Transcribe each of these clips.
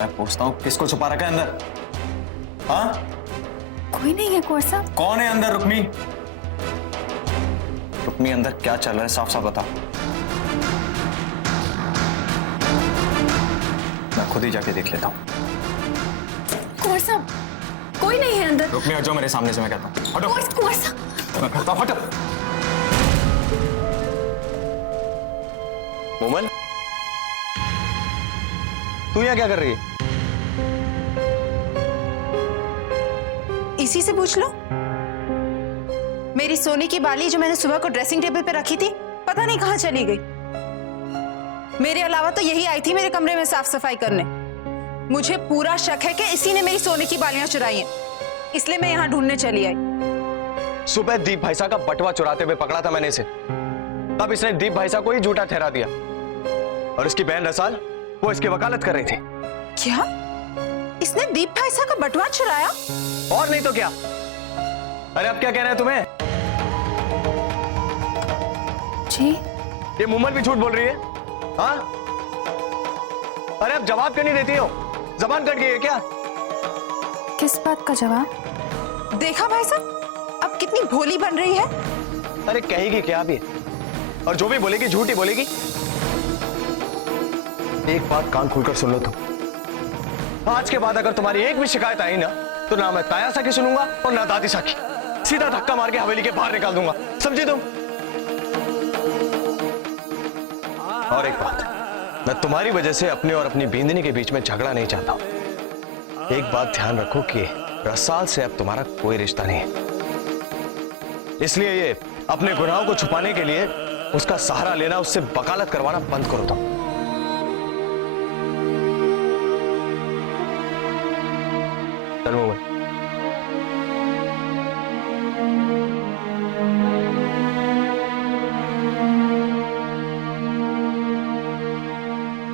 मैं पूछता हूँ किसको छुपा रखा है अंदर? हाँ, कोई नहीं है कुंवर साहब। कौन है अंदर? रुक्मी, रुक्मी अंदर क्या चल रहा है? साफ साफ बता। मैं खुद ही जाके देख लेता हूँ। कुंवर साहब, कोई नहीं है अंदर। रुक्मी हट जाओ मेरे सामने से, मैं कहता हूँ हटो। कुंवर साहब, मैं कहता हूँ हटो। मोमन, तू यहाँ क्या कर रही है? इसी से पूछ लो। मेरी सोने की बाली जो मैंने सुबह को ड्रेसिंग टेबल पे रखी थी, पता नहीं कहां चली गई। मेरे अलावा तो यही आई थी मेरे कमरे में साफ सफाई करने। मुझे पूरा शक है कि इसी ने मेरी सोने की बालियां चुराई हैं, इसलिए मैं यहां ढूंढने चली आई। सुबह दीप भाई साहब का बटवा चुराते हुए पकड़ा था मैंने इसे। तब इसने दीप भाई साहब को ही झूठा ठहरा दिया और इसकी बहन रसाल वो इसकी वकालत कर रही थी। क्या? इसने दीप भाई साहब का बटवा चुराया? और नहीं तो क्या। अरे अब क्या कहना है तुम्हें? जी ये मुमन भी झूठ बोल रही है। हाँ, अरे अब जवाब क्यों नहीं देती हो? जबान कट गई है क्या? किस बात का जवाब? देखा भाई साहब, अब कितनी भोली बन रही है। अरे कहेगी क्या भी, और जो भी बोलेगी झूठ ही बोलेगी। एक बात कान खोलकर सुन लो तुम। आज के बाद अगर तुम्हारी एक भी शिकायत आई ना, तो ना मैं ताया साकी सुनूंगा और ना दादी साकी। सीधा धक्का मार के हवेली के बाहर निकाल दूंगा, समझी तुम? और एक बात, मैं तुम्हारी वजह से अपने और अपनी बींदनी के बीच में झगड़ा नहीं चाहता हूं। एक बात ध्यान रखो कि रसाल से अब तुम्हारा कोई रिश्ता नहीं है, इसलिए ये अपने गुनाहों को छुपाने के लिए उसका सहारा लेना, उससे वकालत करवाना बंद करो तुम। चलो मोहन।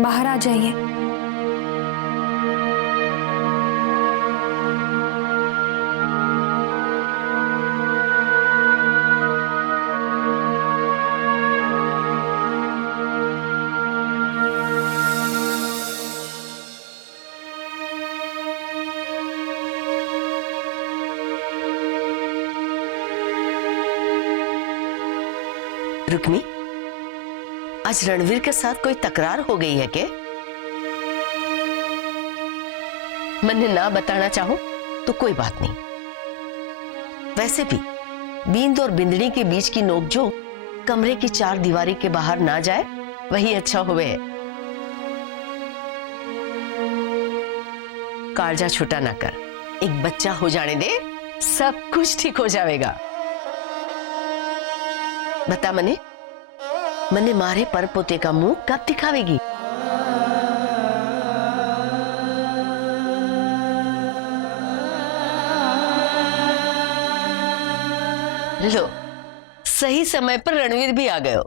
बाहर आ जाइए। रुक्मी, आज रणवीर के साथ कोई तकरार हो गई है क्या? मैंने ना बताना चाहूं तो कोई बात नहीं। वैसे भी बींद और बिंदनी के बीच की नोकझोंक कमरे की चार दीवारी के बाहर ना जाए, वही अच्छा होवे है। कालजा छोटा ना कर, एक बच्चा हो जाने दे, सब कुछ ठीक हो जाएगा। बता मने मारे पर पोते का मुंह कब दिखावेगी? लो, सही समय पर रणवीर भी आ गए हो।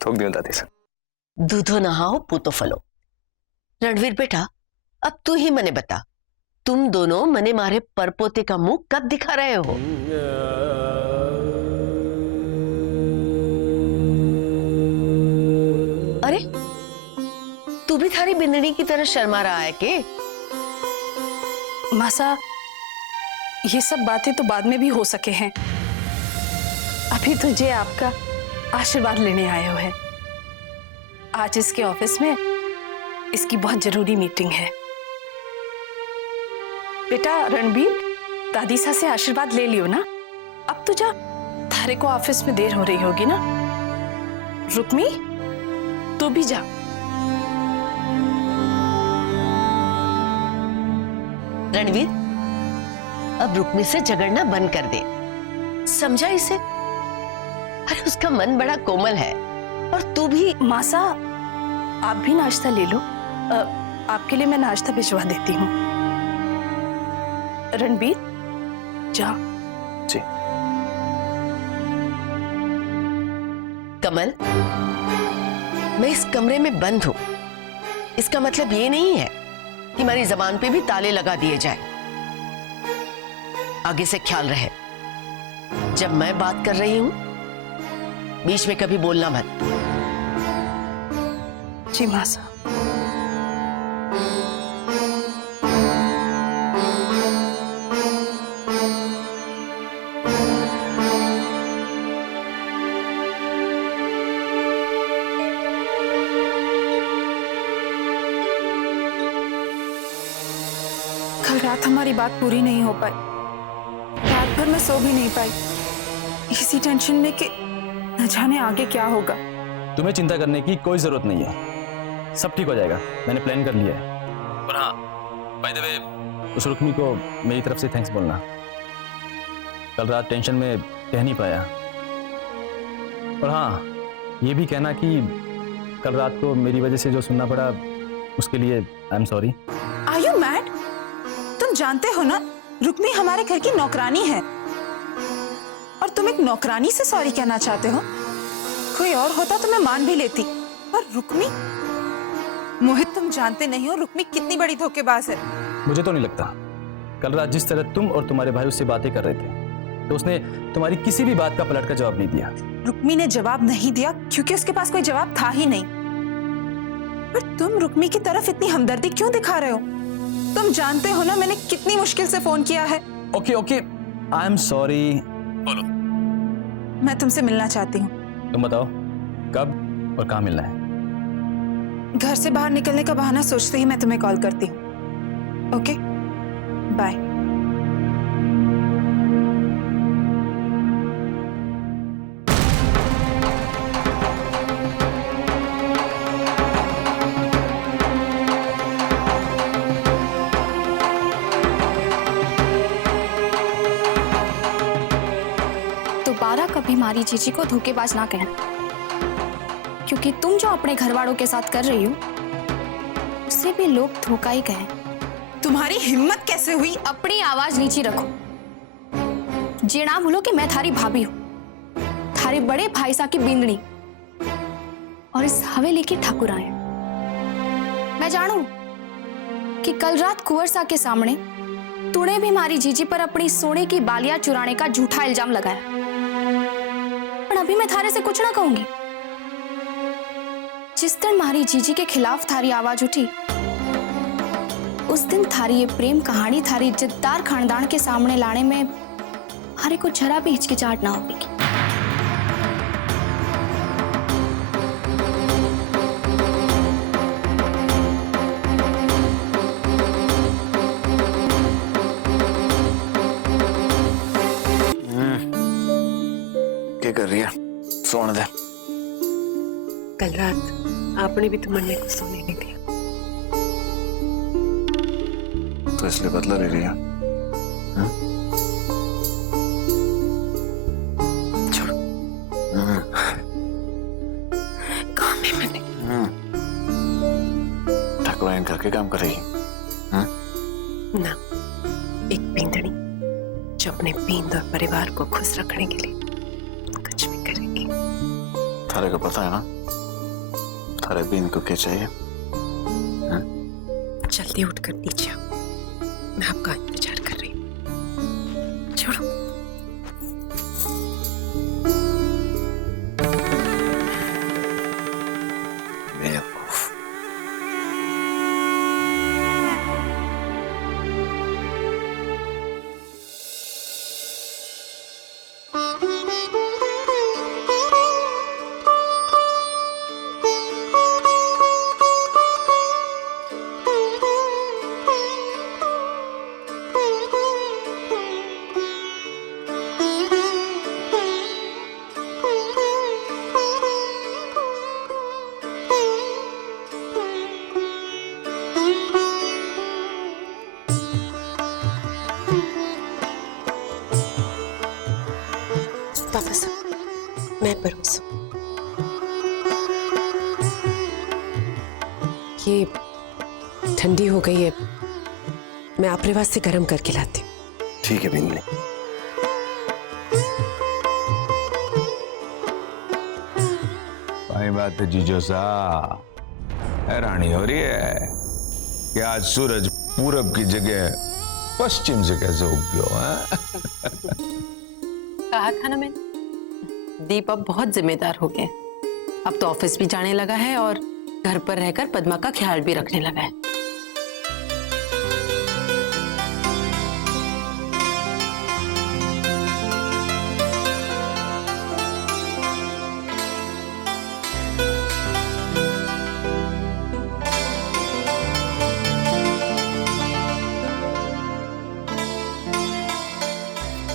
थोक दियो दादी से। दूधो नहाओ पूतो फलो। रणवीर बेटा, अब तू ही मने बता, तुम दोनों मने मारे परपोते का मुंह कब दिखा रहे हो? अरे तू भी थारी बिंदनी की तरह शर्मा रहा है के? मासा, ये सब बातें तो बाद में भी हो सके हैं। अभी तुझे आपका आशीर्वाद लेने आए हुए हैं। आज इसके ऑफिस में इसकी बहुत जरूरी मीटिंग है। बेटा रणबीर, दादी सा से आशीर्वाद ले लियो ना। अब तो जा, थारे को ऑफिस में देर हो रही होगी ना। रुक्मी, तू भी जा। रणवीर, अब रुक्मी से झगड़ना बंद कर दे, समझा इसे? अरे उसका मन बड़ा कोमल है, और तू भी। मासा, आप भी नाश्ता ले लो। आपके लिए मैं नाश्ता भिजवा देती हूँ। रणबीर, जा। जी। कमल, मैं इस कमरे में बंद हूं, इसका मतलब ये नहीं है कि मेरी जबान पे भी ताले लगा दिए जाए। आगे से ख्याल रहे, जब मैं बात कर रही हूं बीच में कभी बोलना मत। जी माँ साहब। कल रात हमारी बात पूरी नहीं हो पाई। रात भर मैं सो भी नहीं पाई, इसी टेंशन में कि न जाने आगे क्या होगा। तुम्हें चिंता करने की कोई जरूरत नहीं है, सब ठीक हो जाएगा, मैंने प्लान कर लिया है। और हाँ, बाय द वे, उस रुक्मी को मेरी तरफ से थैंक्स बोलना। कल रात टेंशन में कह नहीं पाया। और हाँ, ये भी कहना कि कल रात को मेरी वजह से जो सुनना पड़ा उसके लिए I am sorry. Are you mad? तुम जानते हो ना, रुक्मी हमारे घर की नौकरानी है और तुम एक नौकरानी से सॉरी कहना चाहते हो? कोई और होता तो मैं मान भी लेती, पर रुक्मी? मोहित, तुम जानते नहीं हो रुक्मी कितनी बड़ी धोखेबाज है। मुझे तो नहीं लगता। कल रात जिस तरह तुम और तुम्हारे भाई उससे बातें कर रहे थे, तो उसने तुम्हारी किसी भी बात का पलट कर जवाब नहीं दिया। रुक्मी ने जवाब नहीं दिया क्योंकि उसके पास कोई जवाब था ही नहीं। पर तुम रुक्मी की तरफ इतनी हमदर्दी क्यों दिखा रहे हो? तुम जानते हो ना मैंने कितनी मुश्किल से फोन किया है। Okay okay, I am sorry. बोलो। मैं तुमसे मिलना चाहती हूँ। तुम बताओ कब और कहाँ मिलना है? घर से बाहर निकलने का बहाना सोचते ही मैं तुम्हें कॉल करती हूँ। Okay, bye. दोबारा कभी हमारी जीजी को धोखेबाज ना कहना, क्योंकि तुम जो अपने घर वालों के साथ कर रही हो उससे भी लोग धोखा ही कहें। तुम्हारी हिम्मत कैसे हुई? अपनी आवाज नीचे रखो। जे ना भूलो कि मैं थारी भाभी हूं, थारे बड़े भाई सा की बिंदनी और इस हवेली की ठाकुराइन। मैं जानू कि कल रात कुंवर सा के सामने तूने भी हमारी जीजी पर अपनी सोने की बालियां चुराने का झूठा इल्जाम लगाया, पर अभी मैं थारे से कुछ ना कहूंगी। जिस दिन हमारी जीजी के खिलाफ थारी आवाज उठी, उस दिन थारी ये प्रेम कहानी थारी इज्जतदार खानदान के सामने लाने में हमारे को जरा भी हिचकिचाहट ना होगी। क्या कर रही है? सोने दे। कल रात आपने भी तो मन्ने को सोने नहीं दिया, तो इसलिए बदला ले रही है? छोड़ो। काम है मन्ने। ठाकुराइन करके काम करेगी ना, एक बींदनी जो अपने बींद और परिवार को खुश रखने के लिए कुछ भी करेगी। थारे को पता है ना थारे बीन को क्या चाहिए? जल्दी उठकर नीचे आओ, मैं आपका इंतजार कर रही हूँ। छोड़ो। वापस मैं परोसूं। ये ठंडी हो गई है, मैं अपने वास्ते गर्म करके लाती हूँ। ठीक है बिंदनी। भाई बात है जीजो सा, हैरानी हो रही है कि आज सूरज पूरब की जगह पश्चिम से कैसे उग गया है? कहा था ना मैंने, दीप अब बहुत जिम्मेदार हो गए। अब तो ऑफिस भी जाने लगा है और घर पर रहकर पद्मा का ख्याल भी रखने लगा है।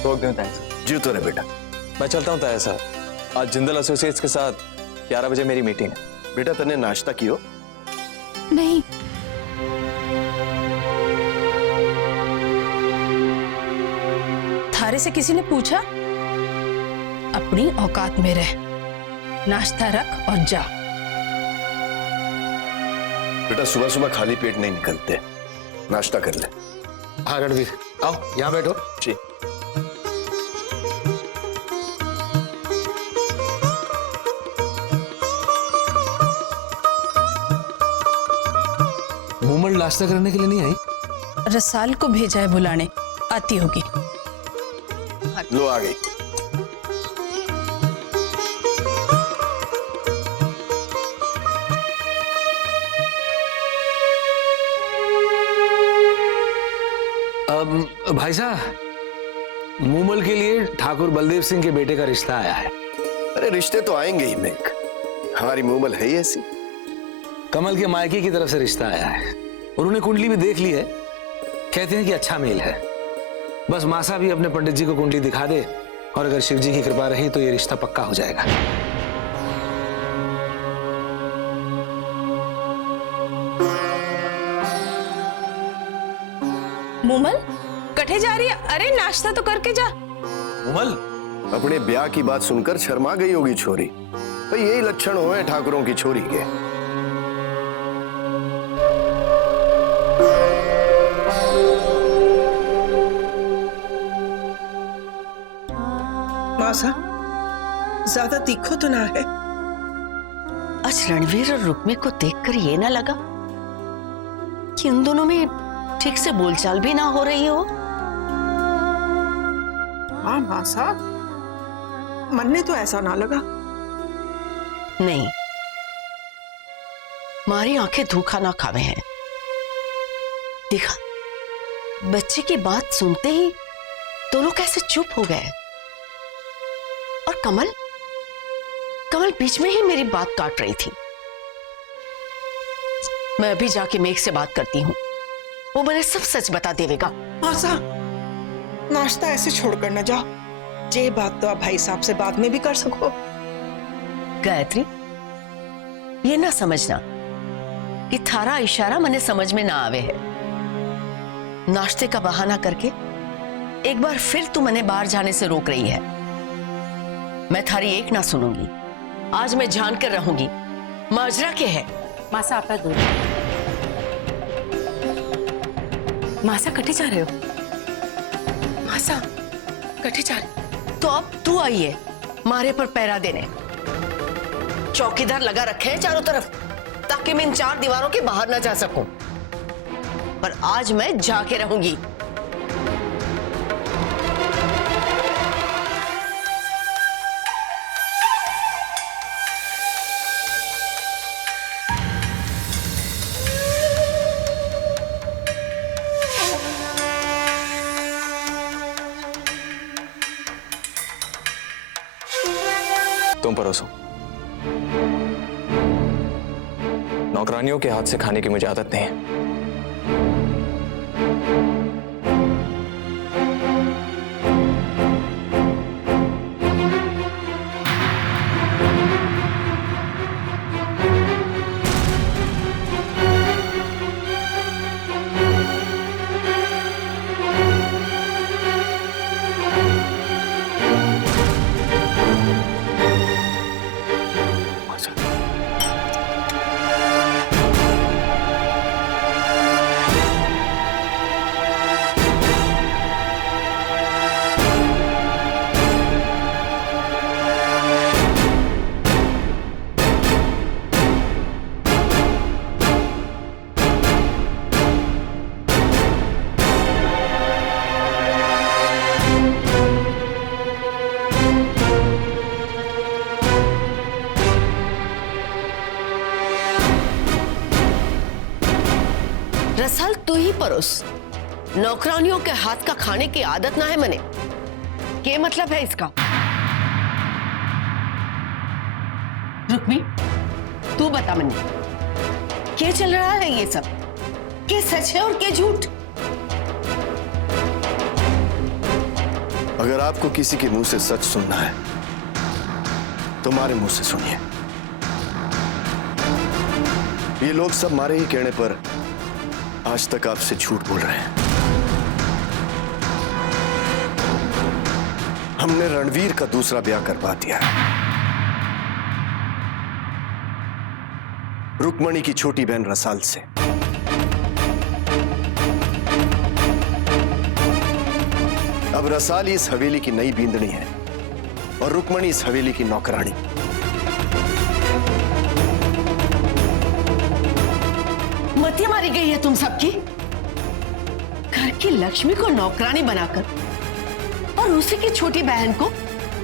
रोक दें ताया साहब। जी तो रे बेटा। मैं चलता हूँ ताया साहब, आज जिंदल एसोसिएट्स के साथ 11 बजे मेरी मीटिंग है। बेटा तने नाश्ता कियो? नहीं, थारे से किसी ने पूछा? अपनी औकात में रह, नाश्ता रख और जा। बेटा सुबह सुबह खाली पेट नहीं निकलते, नाश्ता कर ले। हाँ रणवीर, आओ यहाँ बैठो। जी। मूमल नाश्ता करने के लिए नहीं आई? रसाल को भेजा है बुलाने, आती होगी। लो आ गई। भाई साहब, मूमल के लिए ठाकुर बलदेव सिंह के बेटे का रिश्ता आया है। अरे रिश्ते तो आएंगे ही मेघ, हमारी मूमल है ही ऐसी। कमल के मायके की तरफ से रिश्ता आया है और उन्होंने कुंडली भी देख ली है। कहते हैं कि अच्छा मेल है। बस मासा भी अपने पंडित जी को कुंडली दिखा दे और अगर शिव जी की कृपा रही तो ये रिश्ता पक्का हो जाएगा। मूमल कटे जा रही है? अरे नाश्ता तो करके जा। मूमल, अपने ब्याह की बात सुनकर शर्मा गई होगी छोरी। भाई यही लक्षण हुए ठाकुरों की छोरी के। मासा, ज्यादा तीखो तो ना है? आज रणवीर और रुक्मी को देखकर ये ना लगा कि उन दोनों में ठीक से बोलचाल भी ना हो रही हो? हाँ मासा, मन ने तो ऐसा ना लगा। नहीं, हमारी आंखें धोखा ना खावे हैं। देखा, बच्चे की बात सुनते ही दोनों कैसे चुप हो गए। और कमल बीच में ही मेरी बात काट रही थी। मैं अभी जाके मेघ से बात करती हूँ, वो मुझे सब सच बता देगा। मासा, नाश्ता ऐसे छोड़कर न जाओ। ये बात तो आप भाई साहब से बाद में भी कर सको। गायत्री, ये ना समझना कि थारा इशारा मने समझ में ना आवे है। नाश्ते का बहाना करके एक बार फिर तू मने बाहर जाने से रोक रही है। मैं थारी एक ना सुनूंगी। आज मैं जान कर रहूंगी माजरा के है। मासा आपका दूर। मासा कटे जा रहे हो? मासा कटे जा रहे। तो अब तू आई है मारे पर पैरा देने। चौकीदार लगा रखे हैं चारों तरफ ताकि मैं इन 4 दीवारों के बाहर ना जा सकूं। पर आज मैं जाके रहूंगी। तुम परोसो। नौकरानियों के हाथ से खाने की मुझे आदत नहीं है। रसाल तू ही परोस, नौकरानियों के हाथ का खाने की आदत ना है मने। क्या मतलब है इसका? रुक्मी, तू बता मने, क्या चल रहा है ये सब? क्या सच है और क्या झूठ? अगर आपको किसी के मुंह से सच सुनना है तो हमारे मुंह से सुनिए। ये लोग सब हमारे ही कहने पर आज तक आपसे झूठ बोल रहे हैं। हमने रणवीर का दूसरा ब्याह करवा दिया है। रुक्मणी की छोटी बहन रसाल से। अब रसाल इस हवेली की नई बींदनी है और रुक्मणी इस हवेली की नौकरानी। मतिया मारी गई है तुम सबकी। घर की लक्ष्मी को नौकरानी बनाकर और उसी की छोटी बहन को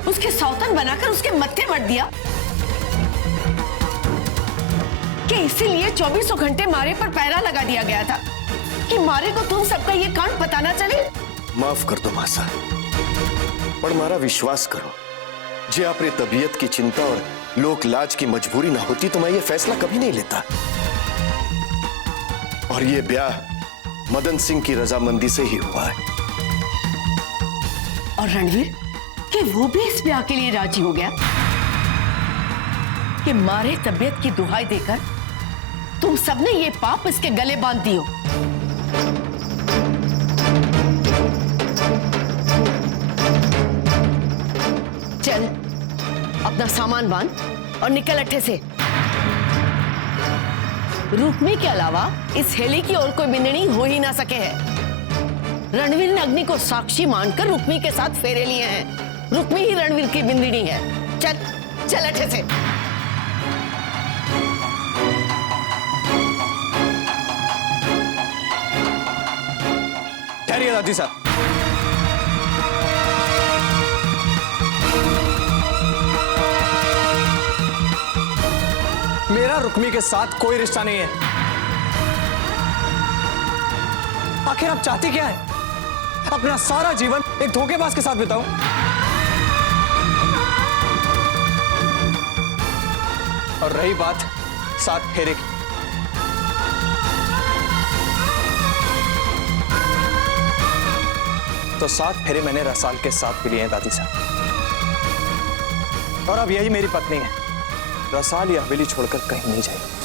उसके सौतन बनाकर उसके मत्थे मर दिया कि इसीलिए 24 घंटे मारे पर पहरा लगा दिया गया था कि मारे को तुम सबका ये कांड पता ना चले। माफ कर दो मासा, पर हमारा विश्वास करो, जे अपनी तबीयत की चिंता और लोक लाज की मजबूरी ना होती तो मैं ये फैसला कभी नहीं लेता। और ये ब्याह मदन सिंह की रजामंदी से ही हुआ है। और रणवीर कि वो भी इस ब्याह के लिए राजी हो गया कि मारे तबीयत की दुहाई देकर तुम सबने ये पाप इसके गले बांध दियो। चल अपना सामान बांध और निकल अट्ठे से। रुक्मी के अलावा इस हेली की और कोई बिंदनी हो ही ना सके है। रणवीर ने अग्नि को साक्षी मानकर रुक्मी के साथ फेरे लिए हैं। रुक्मी ही रणवीर की बिंदनी है। चल चल अट्ठे से। ठहरिए दादी साहब। मेरा रुक्मी के साथ कोई रिश्ता नहीं है। आखिर आप चाहती क्या है? अपना सारा जीवन एक धोखेबाज के साथ बिताऊं? और रही बात 7 फेरे की, तो 7 फेरे मैंने रसाल के साथ भी लिए हैं दादी साहब। और अब यही मेरी पत्नी है। रसाल ये हवेली छोड़कर कहीं नहीं जाएगी।